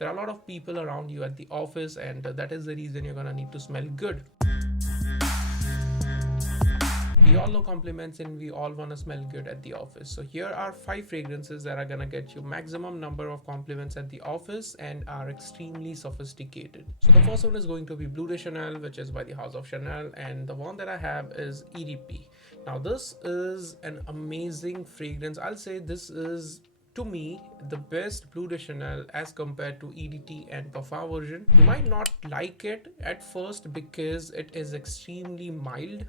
there are a lot of people around you at the office, and that is the reason you're gonna need to smell good. We all know compliments and we all want to smell good at the office. So here are 5 fragrances that are going to get you maximum number of compliments at the office and are extremely sophisticated. So the first one is going to be Bleu de Chanel, which is by the house of Chanel, and the one that I have is EDP. Now this is an amazing fragrance. I'll say this is, to me, the best Bleu de Chanel as compared to EDT and Parfum version. You might not like it at first because it is extremely mild.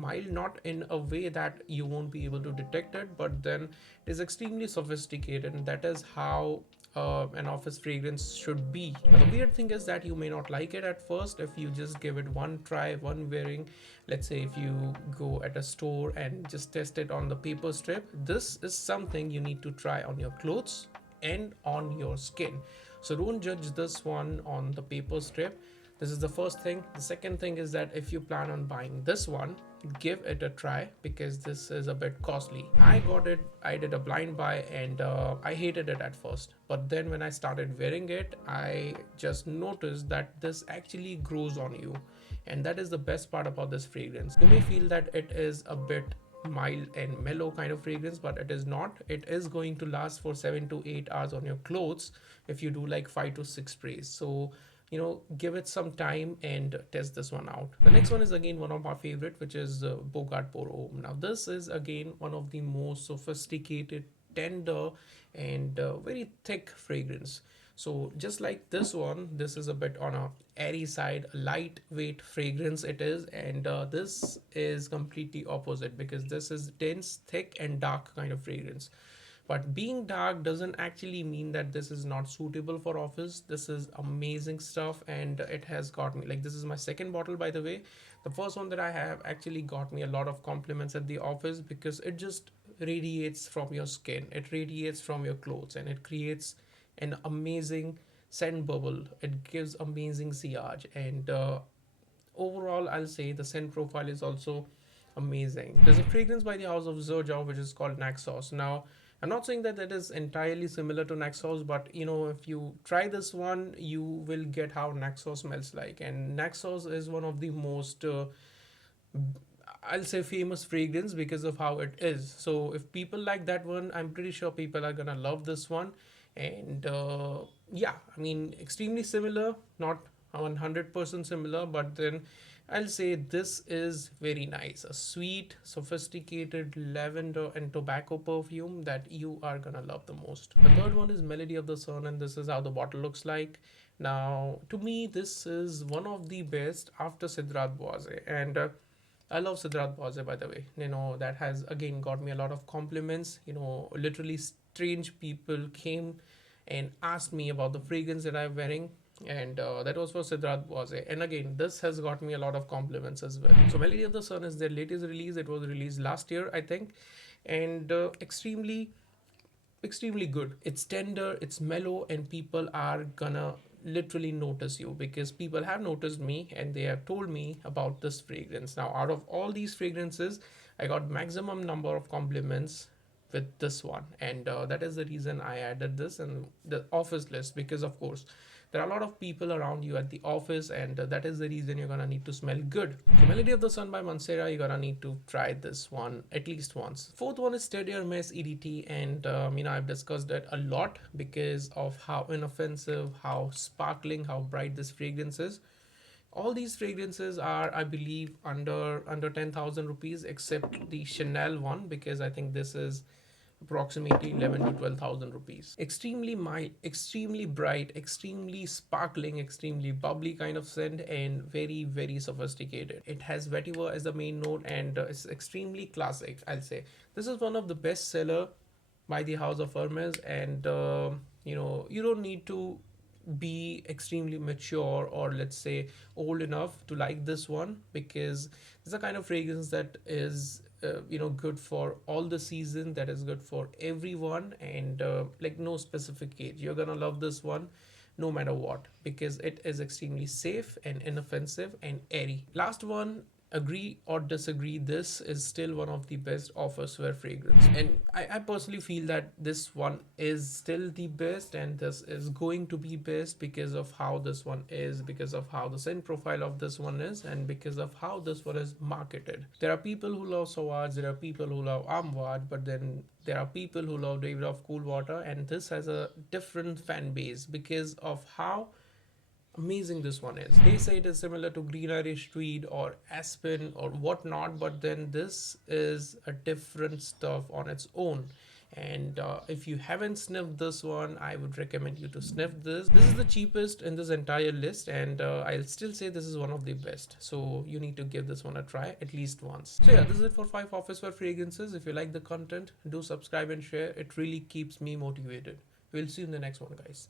Mild not in a way that you won't be able to detect it, but then it is extremely sophisticated, and that is how an office fragrance should be. Now, the weird thing is that you may not like it at first if you just give it one try, one wearing. Let's say if you go at a store and just test it on the paper strip, this is something you need to try on your clothes and on your skin. So don't judge this one on the paper strip. This is the first thing. The second thing is that if you plan on buying this one, give it a try because this is a bit costly. I got it, I did a blind buy, and I hated it at first. But then when I started wearing it, I just noticed that this actually grows on you. And that is the best part about this fragrance. You may feel that it is a bit mild and mellow kind of fragrance, but it is not. It is going to last for 7 to 8 hours on your clothes if you do like 5 to 6 sprays. So give it some time and test this one out. The next one is again one of my favorite, which is Bogart Pour Homme. Now this is again one of the most sophisticated, tender, and very thick fragrance. So just like this one, this is a bit on a airy side, lightweight fragrance it is, and this is completely opposite because this is dense, thick, and dark kind of fragrance. But being dark doesn't actually mean that this is not suitable for office. This is amazing stuff, and it has got me, like, this is my second bottle, by the way. The first one that I have actually got me a lot of compliments at the office because it just radiates from your skin, it radiates from your clothes, and it creates an amazing scent bubble. It gives amazing sillage, and overall I'll say the scent profile is also amazing. There's a fragrance by the house of Zerjow which is called Naxos. Now I'm not saying that it is entirely similar to Naxos, but if you try this one, you will get how Naxos smells like. And Naxos is one of the most, I'll say, famous fragrance because of how it is. So if people like that one, I'm pretty sure people are gonna love this one. And yeah, I mean, extremely similar, not 100% similar, but then I'll say this is very nice. A sweet, sophisticated lavender and tobacco perfume that you are gonna love the most. The third one is Melody of the Sun, and this is how the bottle looks like. Now, to me, this is one of the best after Siddharth Boise, and I love Siddharth Boise, by the way. That has again got me a lot of compliments. Literally strange people came and asked me about the fragrance that I'm wearing, and that was for Siddharth Boise. And again, this has got me a lot of compliments as well. So Melody of the Sun is their latest release. It was released last year, I think, and extremely good. It's tender, it's mellow, and people are gonna literally notice you because people have noticed me and they have told me about this fragrance. Now, out of all these fragrances, I got maximum number of compliments with this one, and that is the reason I added this in the office list because, of course, there are a lot of people around you at the office, and that is the reason you're gonna need to smell good. So Melody of the Sun by Mancera, you're gonna need to try this one at least once. Fourth one is Steady Hermes EDT, and I've discussed it a lot because of how inoffensive, how sparkling, how bright this fragrance is. All these fragrances are, I believe, under 10,000 rupees except the Chanel one because I think this is approximately 11 to 12,000 rupees. Extremely mild, extremely bright, extremely sparkling, extremely bubbly kind of scent, and very, very sophisticated. It has vetiver as the main note, and it's extremely classic, I'll say. This is one of the best seller by the house of Hermes, and you don't need to be extremely mature or, let's say, old enough to like this one because it's a kind of fragrance that is good for all the season, that is good for everyone, and like no specific age. You're gonna love this one no matter what because it is extremely safe and inoffensive and airy. Last one agree or disagree, this is still one of the best office wear fragrance, and I personally feel that this one is still the best, and this is going to be best because of how this one is, because of how the scent profile of this one is, and because of how this one is marketed. There are people who love Sauvage, there are people who love Amouage, but then there are people who love Davidoff Cool Water, and this has a different fan base because of how amazing this one is. They say it is similar to Green Irish Tweed or Aspen or whatnot, but then this is a different stuff on its own. And if you haven't sniffed this one, I would recommend you to sniff this. This is the cheapest in this entire list, and I'll still say this is one of the best. So you need to give this one a try at least once. So yeah, this is it for 5 office wear fragrances. If you like the content, do subscribe and share. It really keeps me motivated. We'll see you in the next one, guys.